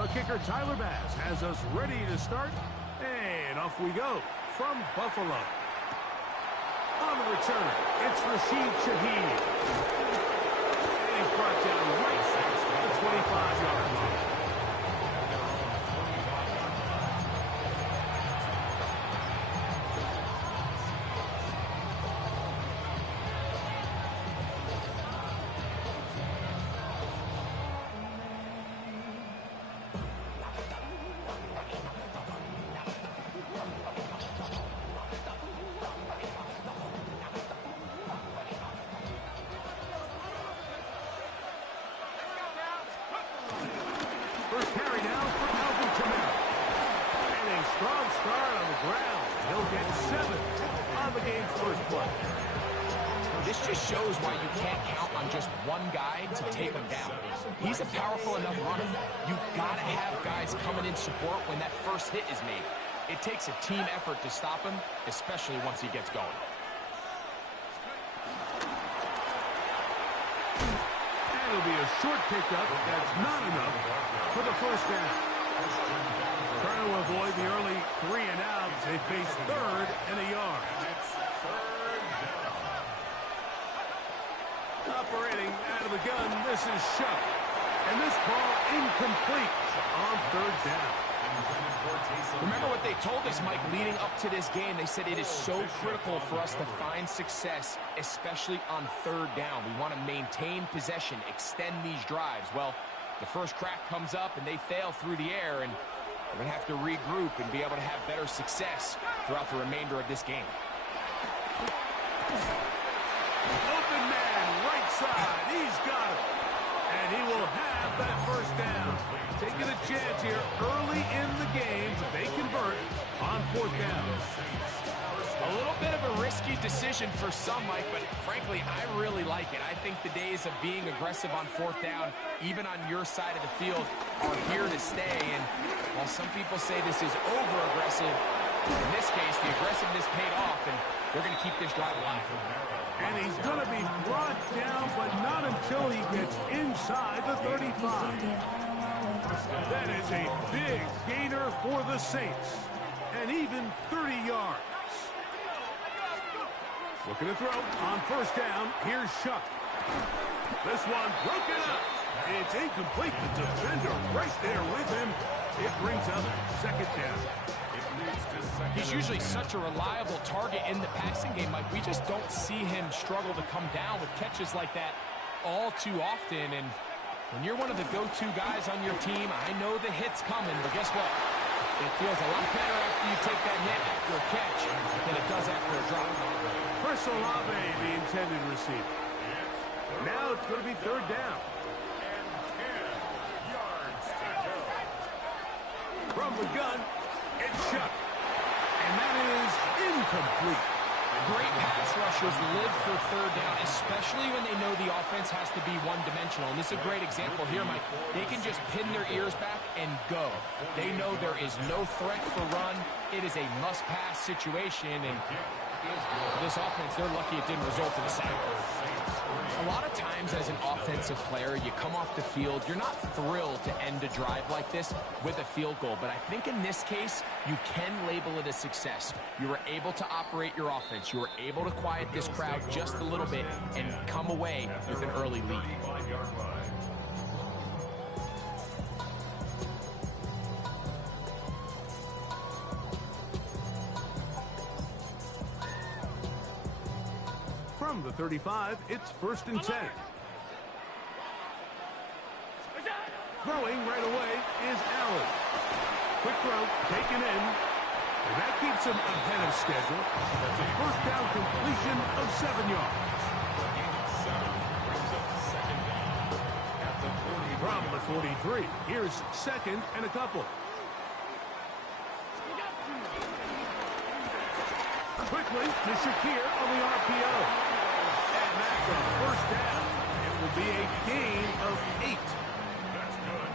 The kicker, Tyler Bass, has us ready to start. And off we go from Buffalo. On the return, it's Rashid Shaheed. And he's brought down right at the 25-yard line. First carry now for Alvin Kamara. And a strong start on the ground. He'll get 7 on the game's first play. This just shows why you can't count on just one guy to take him down. He's a powerful enough runner. You gotta have guys coming in support when that first hit is made. It takes a team effort to stop him, especially once he gets going. It'll be a short pickup. That's not enough for the first down. Trying to avoid the early 3 and out. They face 3rd and a yard. Operating out of the gun, this is Shuck. And this ball incomplete on 3rd down. Remember what they told us, Mike, leading up to this game. They said it is so critical for us to find success, especially on 3rd down. We want to maintain possession, extend these drives. Well, the first crack comes up and they fail through the air, and we're going to have to regroup and be able to have better success throughout the remainder of this game. Open man, right side. He's got it. And he will have that first down. Taking a chance here early in the game, but they convert on 4th down. A little bit of a risky decision for some, Mike, but frankly, I really like it. I think the days of being aggressive on 4th down, even on your side of the field, are here to stay. And while some people say this is over-aggressive, in this case, the aggressiveness paid off, and they're going to keep this drive alive. And he's going to be brought down, but not until he gets inside the 35. That is a big gainer for the Saints. And even 30 yards. Looking to throw on 1st down. Here's Shuck. This one broken up. It's incomplete. The defender right there with him. It brings up 2nd down. He's usually such a reliable target in the passing game, Mike. We just don't see him struggle to come down with catches like that all too often. And when you're one of the go-to guys on your team, I know the hit's coming, but guess what? It feels a lot better after you take that hit after a catch than it does after a drop. Chris Olave, the intended receiver. Now it's going to be 3rd down. From the gun, it's Shuck. And that is incomplete. Great pass rushers live for 3rd down, especially when they know the offense has to be one-dimensional. And this is a great example here, Mike. They can just pin their ears back and go. They know there is no threat for run. It is a must-pass situation, and for this offense, they're lucky it didn't result in a sack. A lot of times as an offensive player, you come off the field, you're not thrilled to end a drive like this with a field goal. But I think in this case, you can label it a success. You were able to operate your offense. You were able to quiet this crowd just a little bit and come away with an early lead. From the 35, it's 1st and 10. Throwing right away is Allen. Quick throw, taken in. And that keeps him ahead of schedule. That's a 1st down completion of 7 yards. From the 43, here's 2nd and a couple. Quickly to Shakir on the RPO. And that's a 1st down. It will be a gain of 8.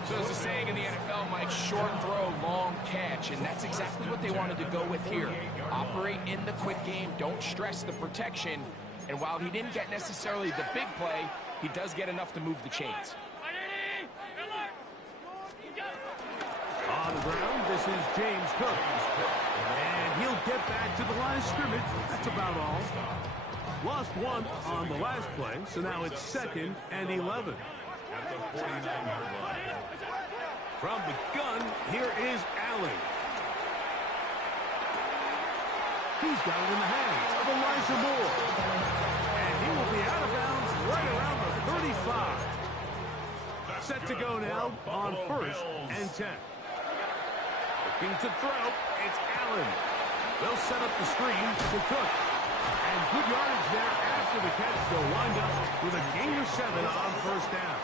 So there's a saying in the NFL, Mike, short throw, long catch, and that's exactly what they wanted to go with here. Operate in the quick game, don't stress the protection, and while he didn't get necessarily the big play, he does get enough to move the chains. On the ground, this is James Cook. And he'll get back to the line of scrimmage. That's about all. Lost one on the last play, so now it's 2nd and 11. From the gun, here is Allen. He's got it in the hands of Elijah Moore. And he will be out of bounds right around the 35. Set to go now on 1st and 10. Looking to throw, it's Allen. They'll set up the screen to Cook. And good yardage there after the catch. They'll wind up with a gain of 7 on 1st down.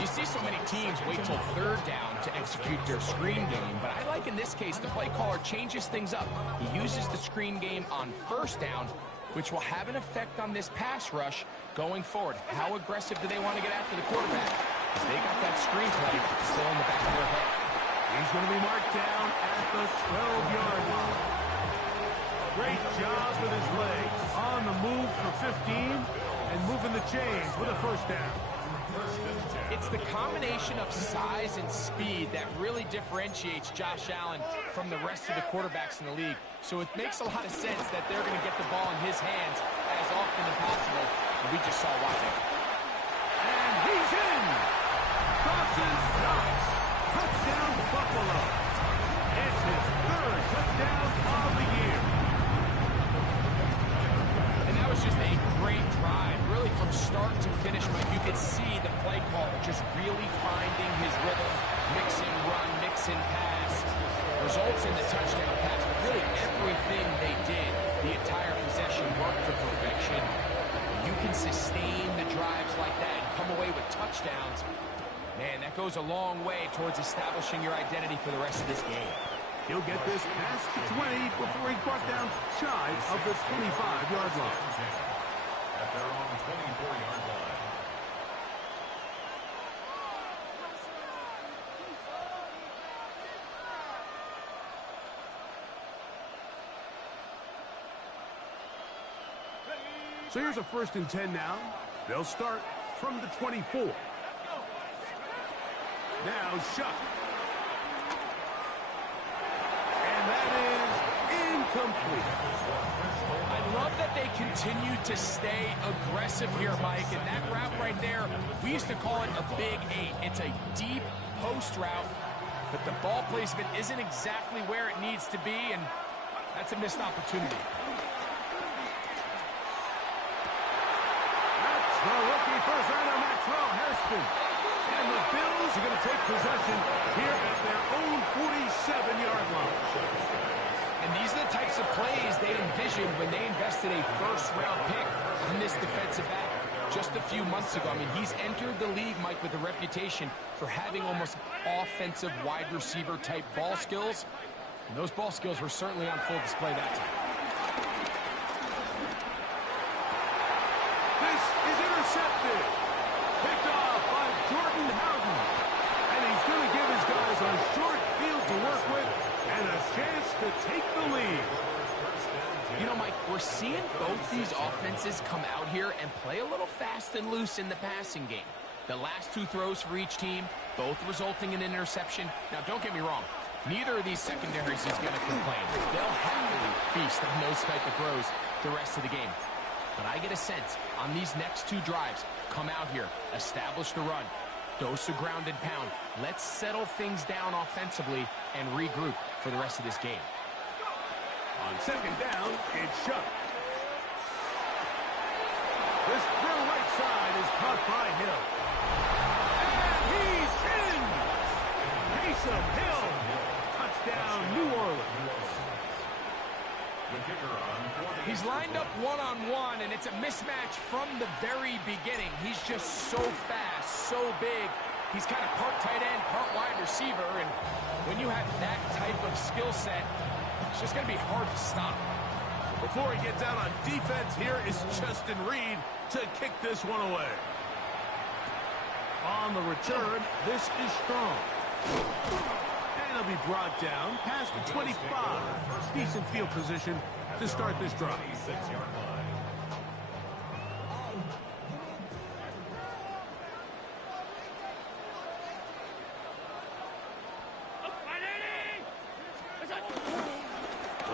You see so many teams wait till 3rd down to execute their screen game, but I like in this case the play caller changes things up. He uses the screen game on 1st down, which will have an effect on this pass rush going forward. How aggressive do they want to get after the quarterback? Because they got that screen play still in the back of their head. He's going to be marked down at the 12-yard line. Great job with his legs. On the move for 15 and moving the chains with a 1st down. It's the combination of size and speed that really differentiates Josh Allen from the rest of the quarterbacks in the league. So it makes a lot of sense that they're going to get the ball in his hands as often as possible. And we just saw why there. And he's in! Crosses, knocks. Touchdown, Buffalo. It's his 3rd touchdown of the year. And that was just a great drive. Really from start to finish, Mike, you could see the play caller just really finding his rhythm. Mix and run, mix and pass. Results in the touchdown pass. But really everything they did, the entire possession worked to perfection. You can sustain the drives like that and come away with touchdowns. Man, that goes a long way towards establishing your identity for the rest of this game. He'll get this past the 20 before he's brought down shy of the 25-yard line. At their own 24-yard line. So here's a 1st and 10 now. They'll start from the 24. Now Shuck. And that is incomplete. I love that they continue to stay aggressive here, Mike. And that route right there, we used to call it a big 8. It's a deep post route, but the ball placement isn't exactly where it needs to be, and that's a missed opportunity. That's the rookie first rounder, Maxwell Hairston. And the Bills are going to take possession here at their own 47-yard line. And these are the types of plays they envisioned when they invested a 1st-round pick in this defensive back just a few months ago. I mean, he's entered the league, Mike, with a reputation for having almost offensive wide receiver type ball skills. And those ball skills were certainly on full display that time. This is intercepted. Picked off by Jordan Howden. And he's going to give his guys a short field to work with and a chance to take the lead. You know, Mike, we're seeing both these offenses come out here and play a little fast and loose in the passing game. The last 2 throws for each team, both resulting in an interception. Now, don't get me wrong. Neither of these secondaries is going to complain. They'll happily feast on those type of throws the rest of the game. But I get a sense on these next 2 drives, come out here, establish the run, dose of ground and pound. Let's settle things down offensively and regroup for the rest of this game. On 2nd down, it's Shuck. This throw right side is caught by Hill. And he's in! Taysom Hill. Touchdown, New Orleans. He's lined up one-on-one, and it's a mismatch from the very beginning. He's just so fast, so big. He's kind of part tight end, part wide receiver, and when you have that type of skill set, it's just going to be hard to stop. Before he gets out on defense, here is Justin Reed to kick this one away. On the return, this is Strong. And he'll be brought down past the 25. Decent field position to start this drive.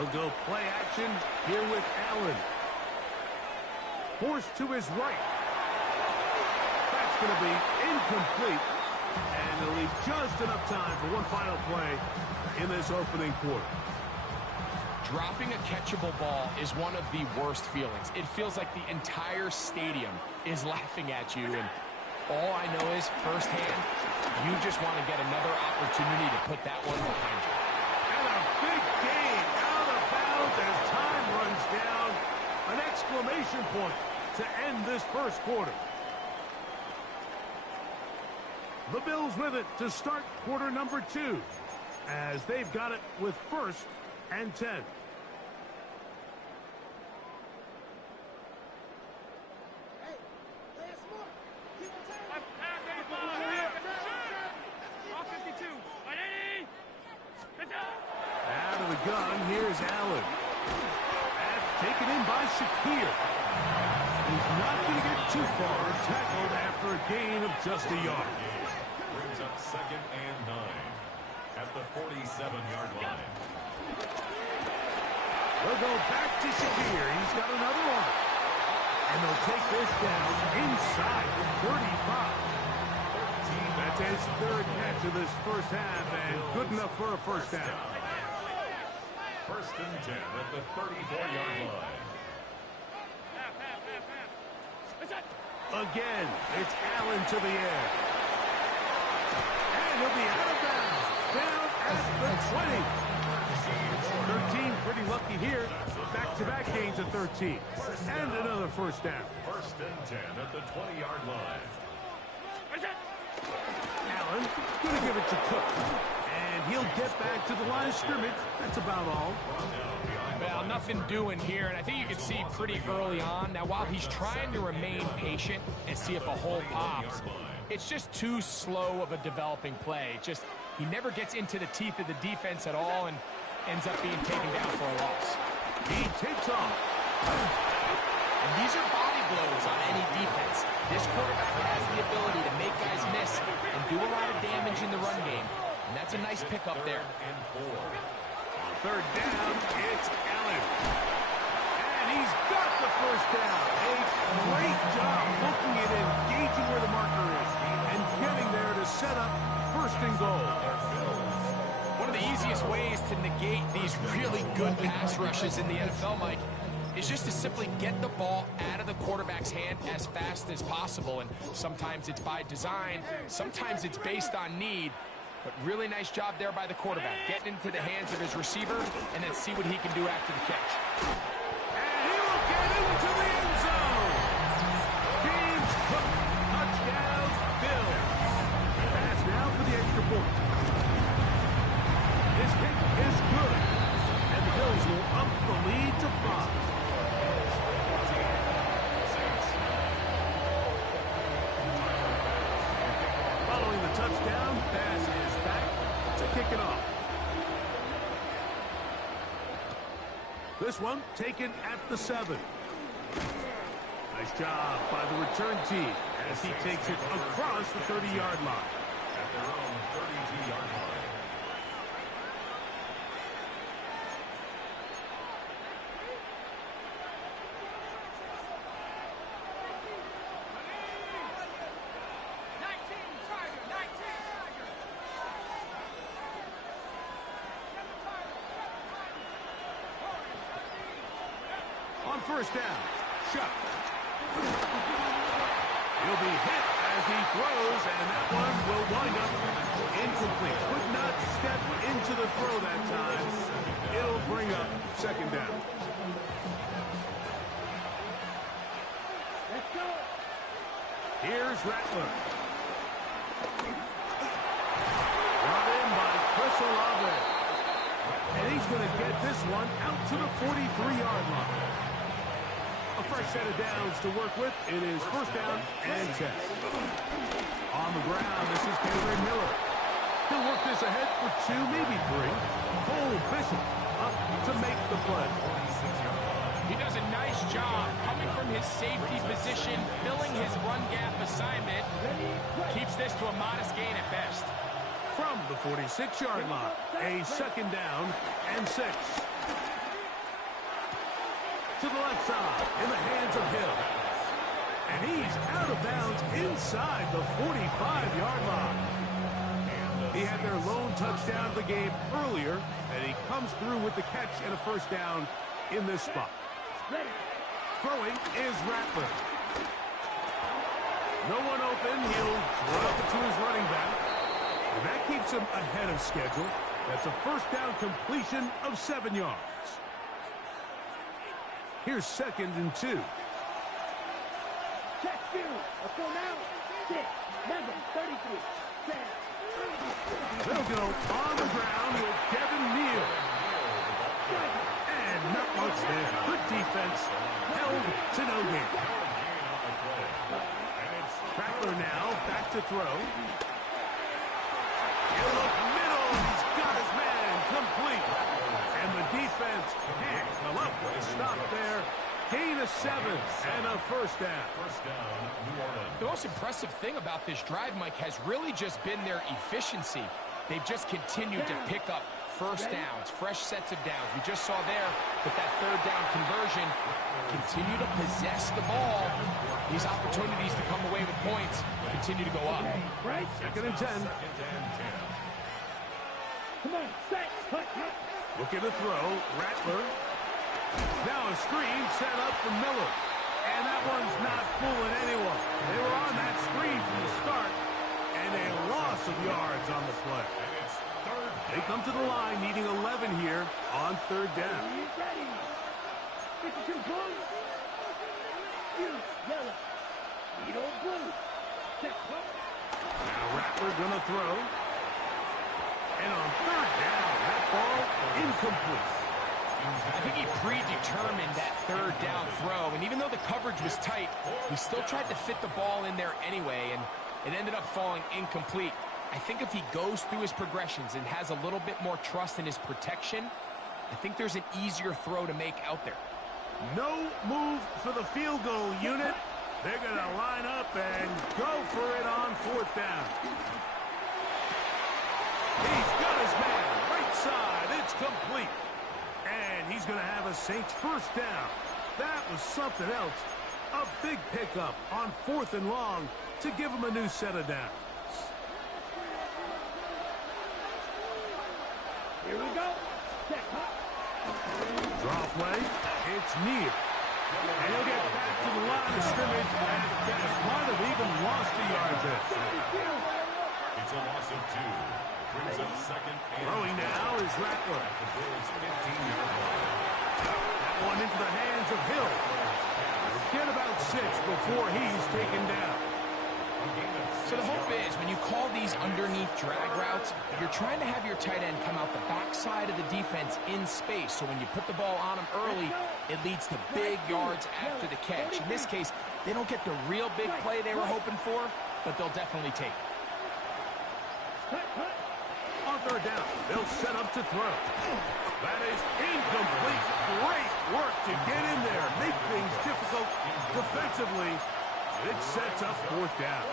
They'll go play action here with Allen. Forced to his right. That's going to be incomplete. And they'll leave just enough time for one final play in this opening quarter. Dropping a catchable ball is one of the worst feelings. It feels like the entire stadium is laughing at you, and all I know is firsthand, you just want to get another opportunity to put that one behind you. And a big gain out of bounds as time runs down. An exclamation point to end this first quarter. The Bills with it to start quarter number 2, as they've got it with 1st and 10. Out of the gun, here's Allen. That's taken in by Shakir. He's not going to get too far, tackled after a gain of just a yard. Brings up 2nd and 9 at the 47-yard line. They'll go back to Shakir. He's got another one. And they'll take this down inside the 35. That's his 3rd catch of this first half, and good enough for a first down. 1st and 10 at the 34-yard line. Again, it's Allen to the air. And he'll be out of bounds. Down at the 20. 13 pretty lucky here. Back-to-back gains of 13. And another first down. 1st and 10 at the 20-yard line. Allen going to give it to Cook. And he'll get back to the line of scrimmage. That's about all. Well, nothing doing here, and I think you can see pretty early on. Now, while he's trying to remain patient and see if a hole pops, it's just too slow of a developing play. He never gets into the teeth of the defense at all and ends up being taken down for a loss. He takes off. And these are body blows on any defense. This quarterback has the ability to make guys miss and do a lot of damage in the run game. And that's a nice pickup there. 3rd down, it's Allen. And he's got the first down. A great job looking at it, engaging where the marker is, and getting there to set up 1st and goal. One of the easiest ways to negate these really good pass rushes in the NFL, Mike, is just to simply get the ball out of the quarterback's hand as fast as possible. And sometimes it's by design, sometimes it's based on need. But really nice job there by the quarterback, getting into the hands of his receiver, and then see what he can do after the catch. And he will get into the end zone. James Cook, touchdown, Bills. Pass now for the extra point. His kick is good. And the Bills will up the lead to 5. Following the touchdown, pass is back to kick it off. This one taken at the 7. Nice job by the return team as he takes it across the 30-yard line. At their own 32-yard line. On 1st down, Shuck. He'll be hit as he throws, and that one will wind up incomplete. Could not step into the throw that time. It'll bring up 2nd down. Here's Rattler. Brought in by Chris Olave. And he's going to get this one out to the 43-yard line. A fresh set of downs to work with. It is 1st down and 10. On the ground, this is Cameron Miller. He'll work this ahead for 2, maybe 3. Cole Bishop up to make the play. He does a nice job coming from his safety position, filling his run gap assignment. Keeps this to a modest gain at best. From the 46-yard line, a 2nd down and 6. to the left side in the hands of Hill. And he's out of bounds inside the 45-yard line. He had their lone touchdown of the game earlier, and he comes through with the catch and a first down in this spot. Throwing is Rattler. No one open. He'll drop it to his running back. And that keeps him ahead of schedule. That's a first down completion of 7 yards. Here's 2nd and 2. Check two. Let's go now. 6, 11, 33. They'll go on the ground with Devin Neal. And not much there. Good defense. Held to no gain. Rattler now back to throw. He'll look middle. He's got his man complete. And the defense can't come up with a stop there. Gain of 7 and a first down. The most impressive thing about this drive, Mike, has really just been their efficiency. They've just continued to pick up first downs, fresh sets of downs. We just saw there with that 3rd down conversion, continue to possess the ball. These opportunities to come away with points continue to go up. 2nd and 10. Come on, set, cut. Looking to throw. Rattler. Now a screen set up for Miller. And that one's not fooling anyone. They were on that screen from the start. And a loss of yards on the play. They come to the line needing 11 here on 3rd down. Ready. 52 blue. You, yellow. Edo blue. Set, cut. Now Rattler gonna throw. And on 3rd down, that ball incomplete. I think he predetermined that 3rd down throw, and even though the coverage was tight, he still tried to fit the ball in there anyway, and it ended up falling incomplete. I think if he goes through his progressions and has a little bit more trust in his protection, I think there's an easier throw to make out there. No move for the field goal unit. They're going to line up and go for it on 4th down. He's got his man right side. It's complete. And he's going to have a Saints first down. That was something else. A big pickup on 4th and long to give him a new set of downs. Here we go. Set, cut. Draw play. It's Neal. And he'll get back to the line of scrimmage and Dennis might have even lost a yard there. It's a loss of 2. Brings up 2nd and Throwing now is Rattler. at the Bills' 15-yard line. That one into the hands of Hill. Get about 6 before he's taken down. So the hope is when you call these underneath drag routes, you're trying to have your tight end come out the backside of the defense in space. So when you put the ball on him early, it leads to big yards after the catch. In this case, they don't get the real big play they were hoping for, but they'll definitely take it. On 3rd down, they'll set up to throw. That is incomplete. Great work to get in there, make things difficult defensively. It sets up 4th down.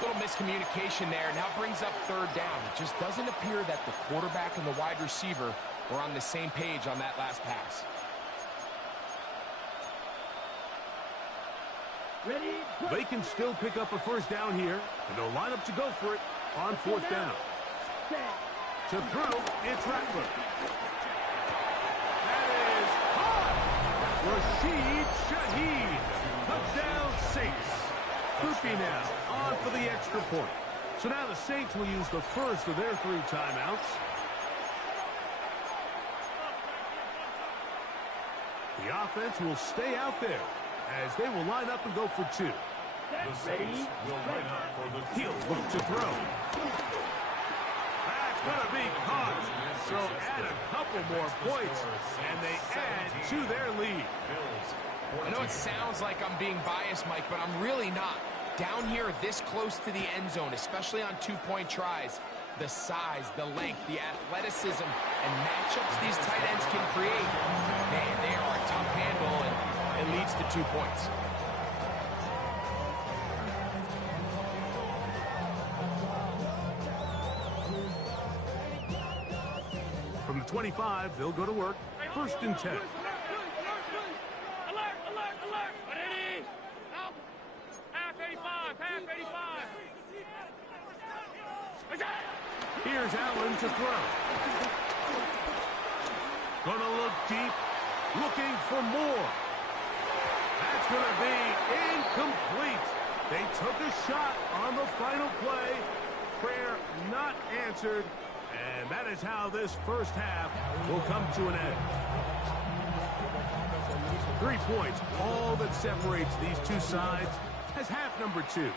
Little miscommunication there. Now brings up 3rd down. It just doesn't appear that the quarterback and the wide receiver were on the same page on that last pass. Ready. They can still pick up a first down here, and they'll line up to go for it on 4th down. Set. To throw, it's Rattler. That is caught. Rashid Shaheed. Touchdown Saints. Koopy now on for the extra point. So now the Saints will use the first of their 3 timeouts. The offense will stay out there as they will line up and go for 2. The Saints will line up for the He'll look to throw. That's going to be caught. So add a couple more points, and they add to their lead. I know it sounds like I'm being biased, Mike, but I'm really not. Down here this close to the end zone, especially on 2-point tries, the size, the length, the athleticism, and matchups these tight ends can create, man, they are a tough handle, and it leads to 2 points. From the 25, they'll go to work. 1st and 10. Here's Allen to throw. Gonna look deep, looking for more. That's gonna be incomplete. They took a shot on the final play. Prayer not answered. And that is how this first half will come to an end. 3 points, all that separates these two sides, as half number 2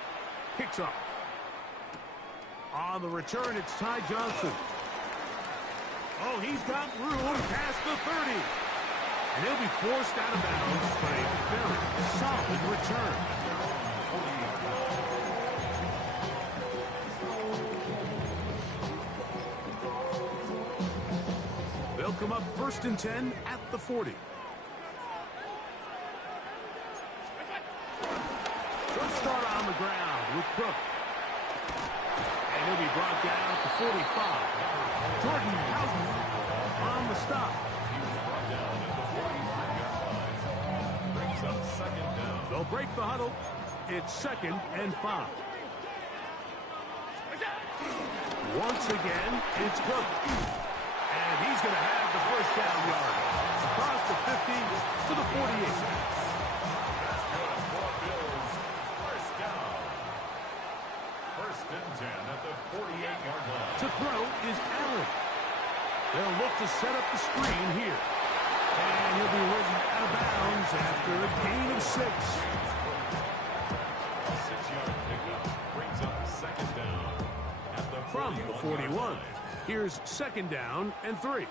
kicks off. On the return, it's Ty Johnson. Oh, he's got room past the 30. And he'll be forced out of bounds by a very solid return. They'll come up 1st and 10 at the 40. They'll start on the ground with Cook. And he'll be brought down at the 45. Jordan Housen on the stop. He was brought down at the 43-yard line. Brings up 2nd down. They'll break the huddle. It's 2nd and 5. Once again, it's Cook. And he's going to have the first down yard. Across the 50 to the 48. That's good for Bills. First down. 1st and 10 at the 48-yard line. To throw is Allen. They'll look to set up the screen here. And he'll be ridden out of bounds after a gain of 6. A 6-yard pickup brings up 2nd down at the From the 41. Here's 2nd down and 3.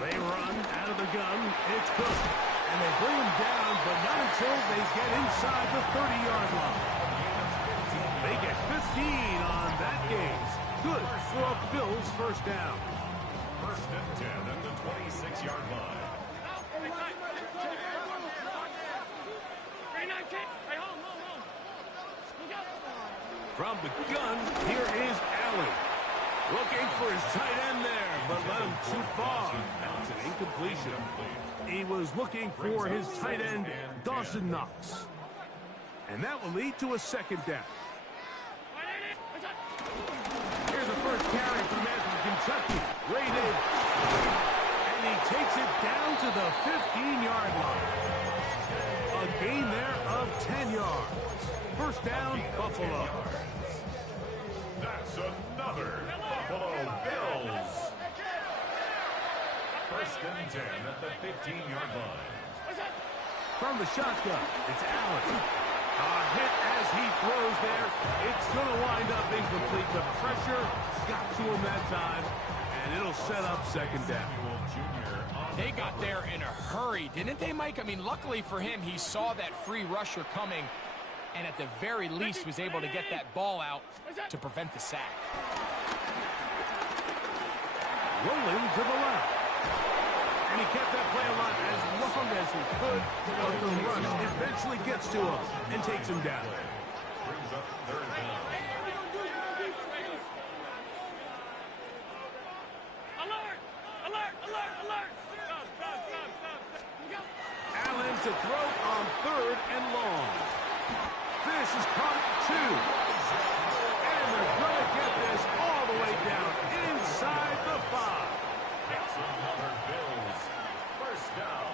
They run out of the gun. It's Cook. And they bring him down, but not until they get inside the 30-yard line. They get 15 on that game. Good for a Bills first down. 1st and 10 at the 26-yard line. From the gun, here is Allen. Looking for his tight end there, but led him too far. That's an incompletion. He was looking for his tight end, Dawson Knox. And that will lead to a 2nd down. Here's the first carry for the man from Kentucky. Rated. And he takes it down to the 15-yard line. A gain there of 10 yards. First down, Buffalo. That's another Buffalo Bills. 1st and 10 at the 15-yard line. From the shotgun, it's Allen. A hit as he throws there. It's going to wind up incomplete. The pressure got to him that time, and it'll set up 2nd down. They got there in a hurry, didn't they, Mike? I mean, luckily for him, he saw that free rusher coming, and at the very least was able to get that ball out to prevent the sack. Rolling to the left. And he kept that play alive as long as he could, but the rush eventually gets to him and takes him down. Brings up 3rd down. Allen to throw on 3rd and long. This is caught 2. And they're going to get this all the way down inside the 5. That's another Bills. First down.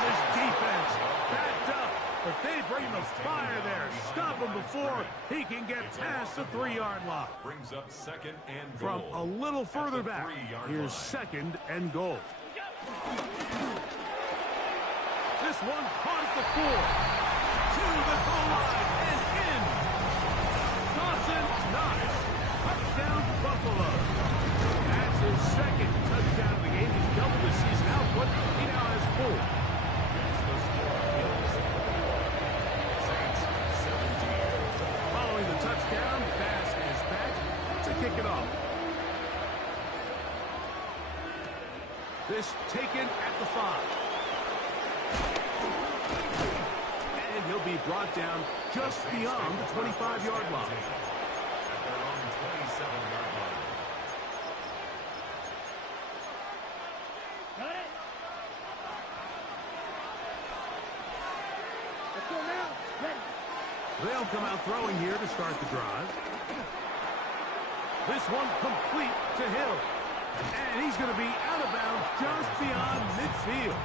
This defense backed up, but they bring the fire there. Stop him before he can get past the 3-yard line. Brings up 2nd and From goal. a little further At the back, 3-yard here's line. 2nd and goal. This one caught at the 4. To the goal line and in. Dawson Knox. Touchdown Buffalo. That's his 2nd touchdown of the game. He's doubled his season output. He now has 4. It's the score. Bills. Saints 17. Following the touchdown, Bass is back to kick it off. This taken at the 5. And he'll be brought down just beyond the 25-yard line. At their own 27-yard line. They'll come out throwing here to start the drive. This one complete to Hill. And he's going to be out of bounds just beyond midfield.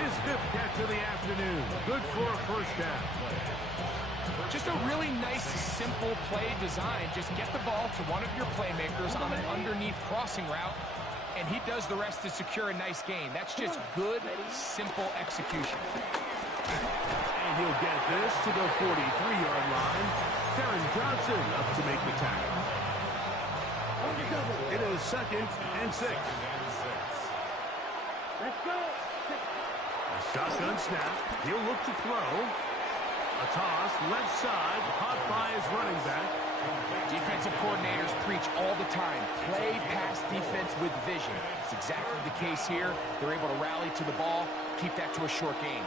His 5th catch of the afternoon. Good for a first down. Just a really nice, simple play design. Just get the ball to one of your playmakers on an underneath crossing route, and he does the rest to secure a nice gain. That's just good, simple execution. And he'll get this to the 43-yard line. Karen Johnson up to make the tackle. It is 2nd and 6. Let's go. A shotgun snap. He'll look to throw. A toss, left side, caught by his running back. Defensive coordinators preach all the time. Play pass defense with vision. It's exactly the case here. They're able to rally to the ball, keep that to a short gain.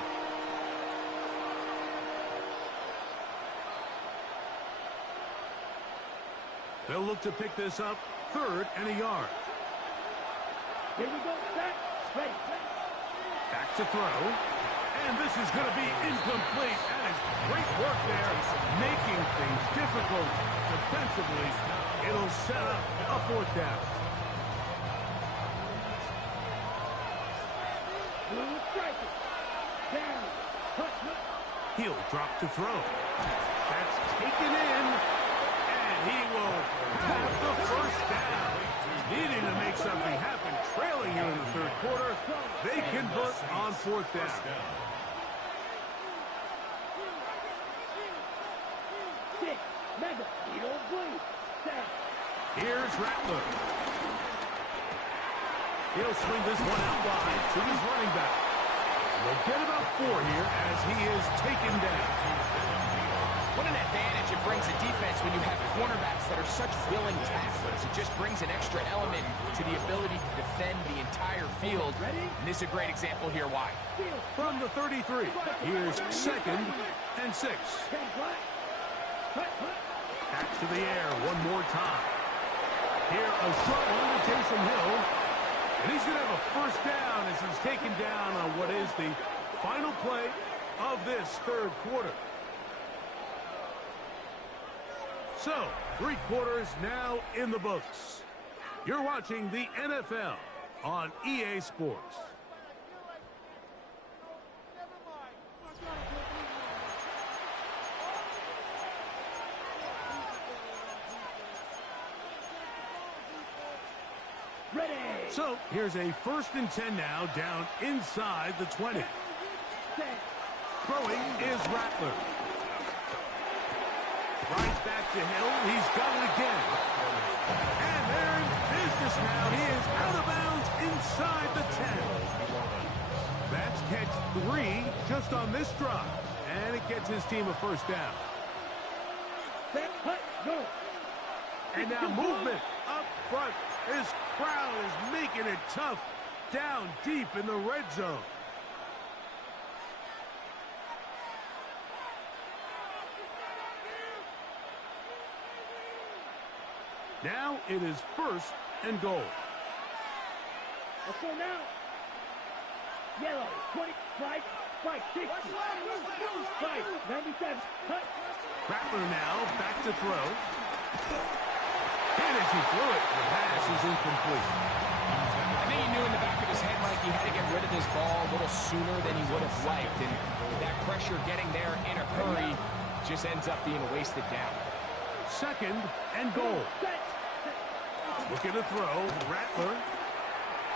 They'll look to pick this up, 3rd and a yard. Here we go, set, ready. Back to throw. And this is going to be incomplete. That is great work there, making things difficult defensively. It'll set up a 4th down. Blue striker. Down. Hut. He'll drop to throw. That's taken in. And he will have the first down. Needing to make something happen, trailing here in the 3rd quarter. They convert on 4th down. Mega, you don't bleed. Here's Rattler. He'll swing this one out wide to his running back. We'll get about 4 here as he is taken down. What an advantage it brings a defense when you have cornerbacks that are such willing tacklers. It just brings an extra element to the ability to defend the entire field. And this is a great example here why. From the 33, here's 2nd and 6. Back to the air one more time. Here, a short one to Taysom Hill. And he's going to have a first down as he's taken down on what is the final play of this 3rd quarter. So, 3 quarters now in the books. You're watching the NFL on EA Sports. Ready. So, here's a 1st and 10 now, down inside the 20. Throwing is Rattler. Right back to Hill. He's got it again. And they're in business now. He is out of bounds inside the 10. That's catch 3 just on this drive. And it gets his team a first down. Set, hut, go. And now movement up front. His crowd is making it tough down deep in the red zone. Now it is 1st and goal. Let's go now. Yellow, 20, right, 60. Right, 97, hut. Rattler now back to throw. And as he threw it, the pass is incomplete. I think he knew in the back of his head, Mike, he had to get rid of this ball a little sooner than he would have liked. And that pressure getting there in a hurry just ends up being a wasted down. 2nd and goal. Looking to throw. Rattler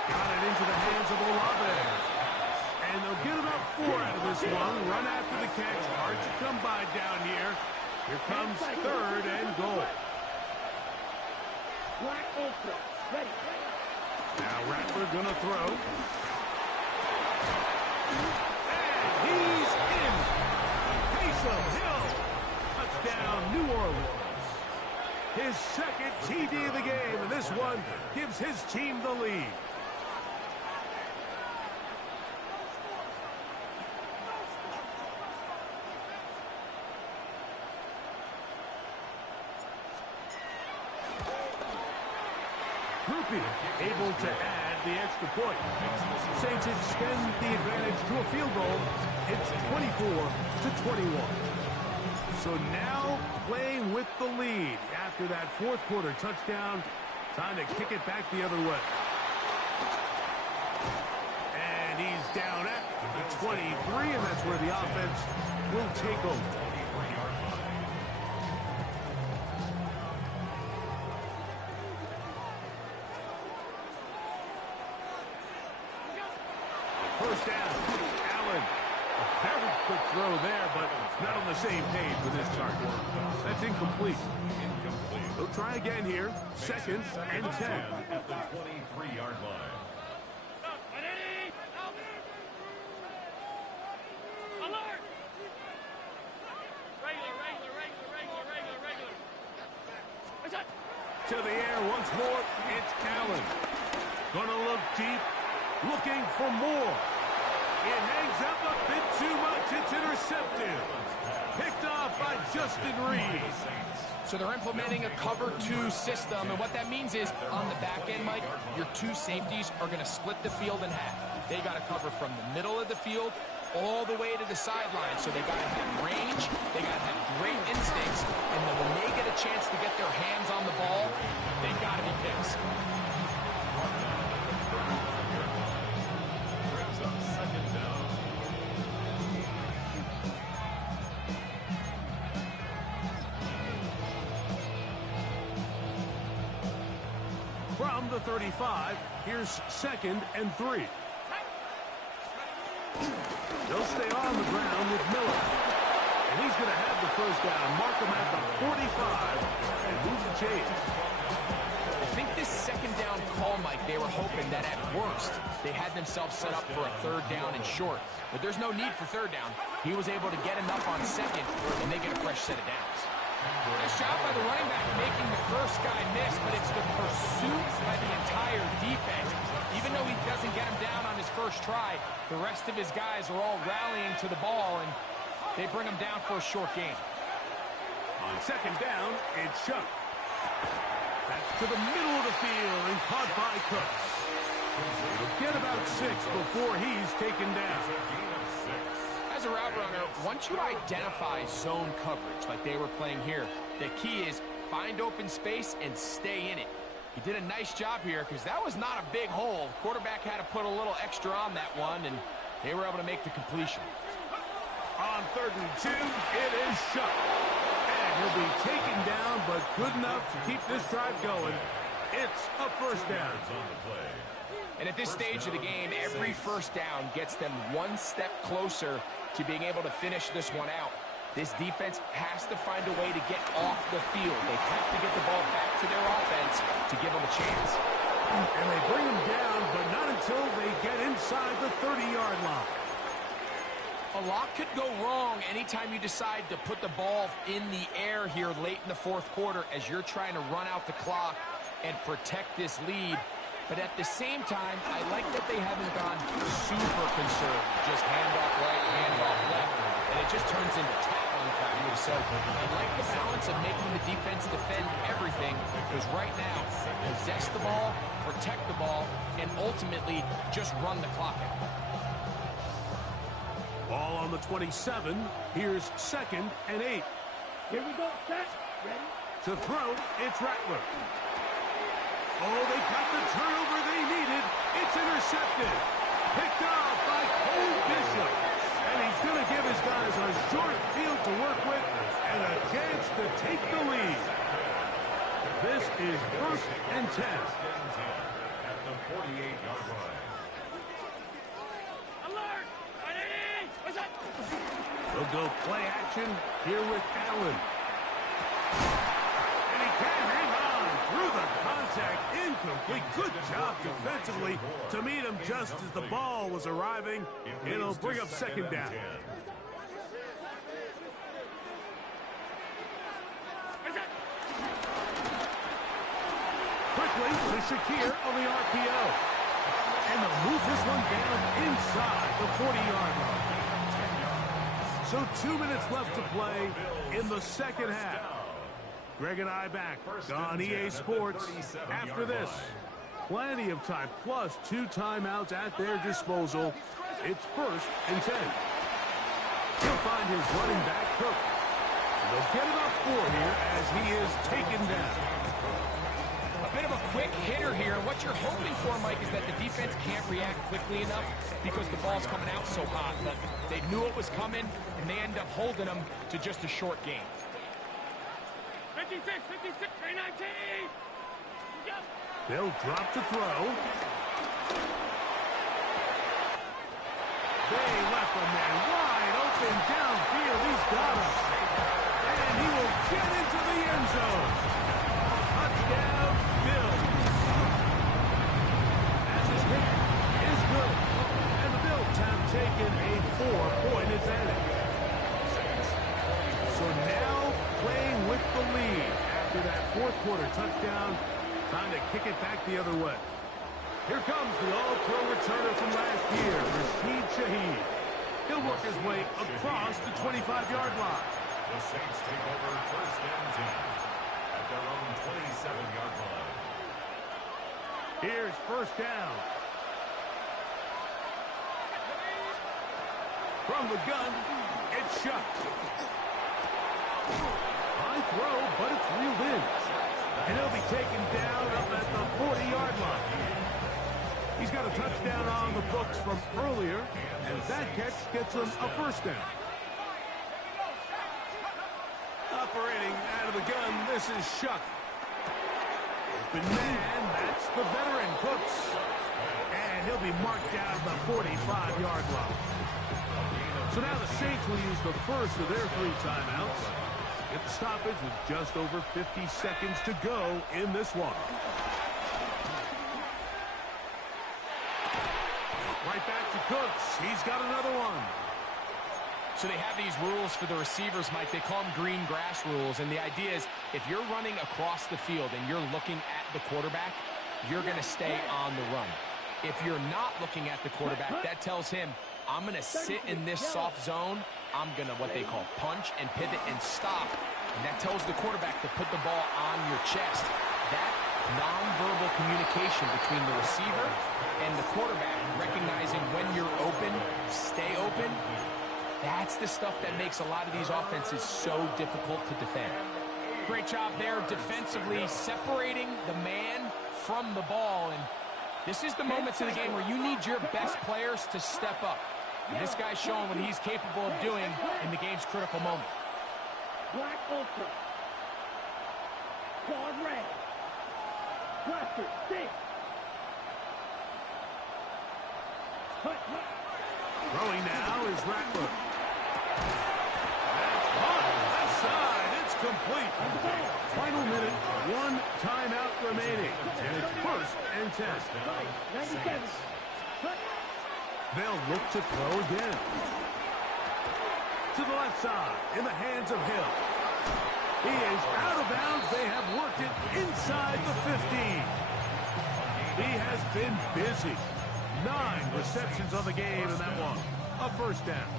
got it into the hands of Olave. And they'll get about 4 out of this one. Run after the catch. Hard to come by down here. Here comes 3rd and goal. Black Ultra, ready. Now Rattler gonna throw. And he's in. Taysom Hill. Touchdown, New Orleans. His 2nd TD of the game, and this one gives his team the lead. Grupe able to add the extra point. Saints extend the advantage to a field goal. It's 24-21. So now playing with the lead after that fourth quarter touchdown. Time to kick it back the other way. And he's down at the 23, and that's where the offense will take over. First down, Allen. A very quick throw there, but not on the same page with his target. That's incomplete. He'll try again here. Second and 10. At the 23-yard line. To the air once more. It's Allen. Gonna look deep. Looking for more. It hangs up a bit too much. It's intercepted. Picked off by Justin Reed. So they're implementing a cover 2 system, and what that means is on the back end, Mike, your 2 safeties are going to split the field in half. They got to cover from the middle of the field all the way to the sideline. So they got to have range, they got to have great instincts, and then when they get a chance to get their hands on the ball, they got to be picks. From the 35, here's second and 3. They'll stay on the ground with Miller. And he's going to have the first down. Mark him at the 45 and move the chains. I think this second down call, Mike, they were hoping that at worst they had themselves set up for a third down and short. But there's no need for third down. He was able to get enough on second, and they get a fresh set of downs. Nice job by the running back making the first guy miss, but it's the pursuit by the entire defense. Even though he doesn't get him down on his first try, the rest of his guys are all rallying to the ball, and they bring him down for a short gain. On second down, it's Shough. That's to the middle of the field and caught by Cooks. He'll get about 6 before he's taken down. As a route runner, once you identify zone coverage like they were playing here, the key is find open space and stay in it. He did a nice job here because that was not a big hole. Quarterback had to put a little extra on that one, and they were able to make the completion. On third and 2, it is Shough. And he'll be taken down, but good enough to keep this drive going. It's a first down. And at this stage of the game, every first down gets them one step closer to being able to finish this one out. This defense has to find a way to get off the field. They have to get the ball back to their offense to give them a chance. And they bring him down, but not until they get inside the 30-yard line. A lot could go wrong anytime you decide to put the ball in the air here late in the fourth quarter as you're trying to run out the clock and protect this lead. But at the same time, I like that they haven't gone super conservative. Just hand off right, hand off left, and it just turns into tackling practice. So I like the balance of making the defense defend everything, because right now, possess the ball, protect the ball, and ultimately just run the clock out. Ball on the 27. Here's second and 8. Here we go. Set. Ready? To throw, it's Rattler. Oh, they got the turnover they needed. It's intercepted. Picked off by Cole Bishop. And he's going to give his guys a short field to work with and a chance to take the lead. This is first and 10. At the 48-yard line. Alert! What's up? They'll go play action here with Allen. And he can't hang on through the contact. Incomplete. Good job defensively to meet him just as the ball was arriving. It'll bring up second down. Quickly to Shakir on the RPO. And they'll move this one down inside the 40-yard line. So 2 minutes left to play in the second half. Greg and I back on EA Sports after this. Plenty of time, plus 2 timeouts at their disposal. It's first and 10. He'll find his running back, Cook. They'll get it up 4 here as he is taken down. A bit of a quick hitter here. What you're hoping for, Mike, is that the defense can't react quickly enough because the ball's coming out so hot. But they knew it was coming, and they end up holding them to just a short game. 56, 319. They'll drop to throw. They left a man wide open downfield. He's got him. And he will get into the end zone. Touchdown, Bills. As his hit is good. And the Bills have taken a 4-point advantage. So now playing with the lead after that fourth quarter touchdown. Time to kick it back the other way. Here comes the all-pro returner from last year, Rashid Shaheed. He'll work his way across the 25-yard line. The Saints take over first and 10 at their own 27-yard line. Here's first down. From the gun, it's shot. High throw, but it's reeled in. And he'll be taken down up at the 40-yard line. He's got a touchdown on the books from earlier, and that catch gets him a first down. Operating out of the gun, this is Shuck. Open man, that's the veteran Cooks. And he'll be marked down at the 45-yard line. So now the Saints will use the first of their 3 timeouts. Get the stoppage with just over 50 seconds to go in this one. Right back to Cooks. He's got another one. So they have these rules for the receivers, Mike. They call them green grass rules. And the idea is if you're running across the field and you're looking at the quarterback, you're going to stay on the run. If you're not looking at the quarterback, that tells him, I'm going to sit in this soft zone. I'm going to what they call punch and pivot and stop. And that tells the quarterback to put the ball on your chest. That nonverbal communication between the receiver and the quarterback, recognizing when you're open, stay open, that's the stuff that makes a lot of these offenses so difficult to defend. Great job there defensively, separating the man from the ball. And this is the moments of the game where you need your best players to step up. And this guy's showing what he's capable of doing in the game's critical moment. Black Ultra. Quad red. Blaster 6. Throwing now is Rattler. That's hot. Left side. It's complete. Final minute. 1 timeout remaining. And it's first and 10. 97. They'll look to throw again. To the left side, in the hands of Hill. He is out of bounds. They have worked it inside the 15. He has been busy. 9 receptions on the game in that one. A first down.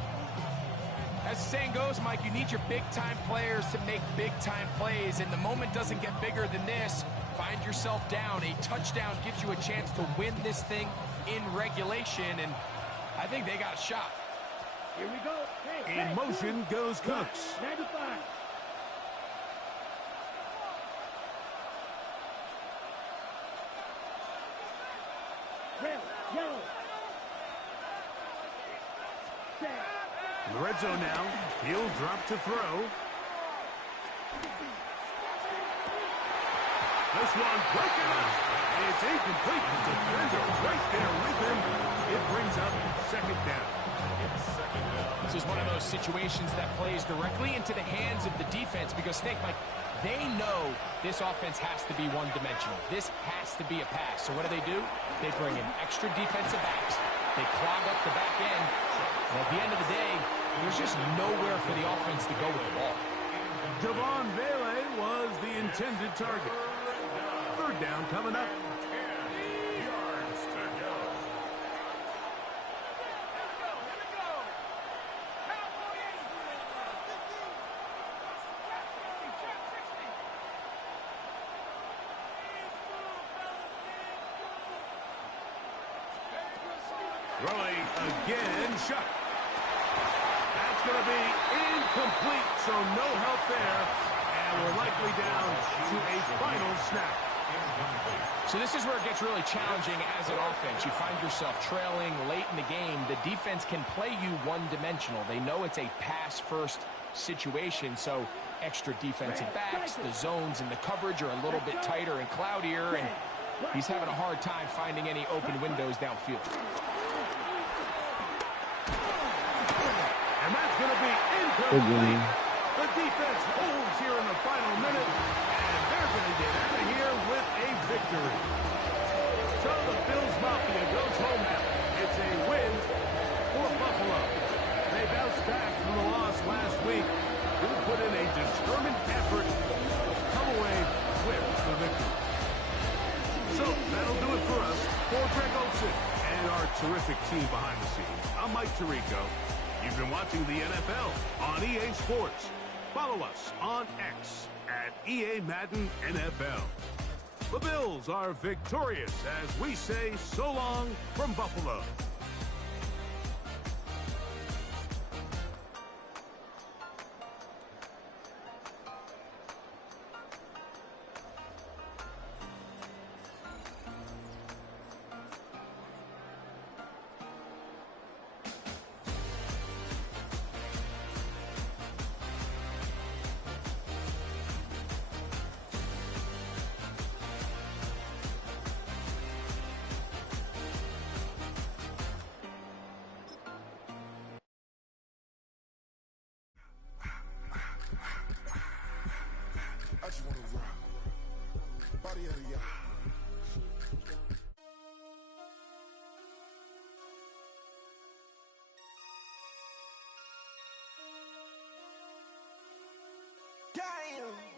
As the saying goes, Mike, you need your big-time players to make big-time plays, and the moment doesn't get bigger than this. Find yourself down. A touchdown gives you a chance to win this thing in regulation, and I think they got a shot. Here we go. Hey, In motion goes Cooks. 95. Red, yellow. Set. In the red zone now. He'll drop to throw. This one broken up. It's incomplete. The defender right there with him. It brings up second down. This is one of those situations that plays directly into the hands of the defense because, think, Mike, they know this offense has to be one-dimensional. This has to be a pass. So what do? They bring in extra defensive backs. They clog up the back end. And at the end of the day, there's just nowhere for the offense to go with the ball. Devon Vele was the intended target. Third down coming up. 10 yards to go. Throwing again, Shuck. That's going to be incomplete, so no help there. And we're likely down to a final snap. So this is where it gets really challenging as an offense. You find yourself trailing late in the game. The defense can play you one-dimensional. They know it's a pass-first situation, so extra defensive backs, the zones and the coverage are a little bit tighter and cloudier, and he's having a hard time finding any open windows downfield. And that's going to be incomplete. The defense holds here in the final minute, and they're going to get out of here with a victory. So the Bills Mafia goes home now. It's a win for Buffalo. They bounced back from the loss last week. Really put in a determined effort to come away with the victory. So that'll do it for us. For Greg Olsen and our terrific team behind the scenes, I'm Mike Tirico. You've been watching the NFL on EA Sports. Follow us on X at EA Madden NFL. The Bills are victorious as we say so long from Buffalo. I just wanna rock. Body out of y'all. Damn.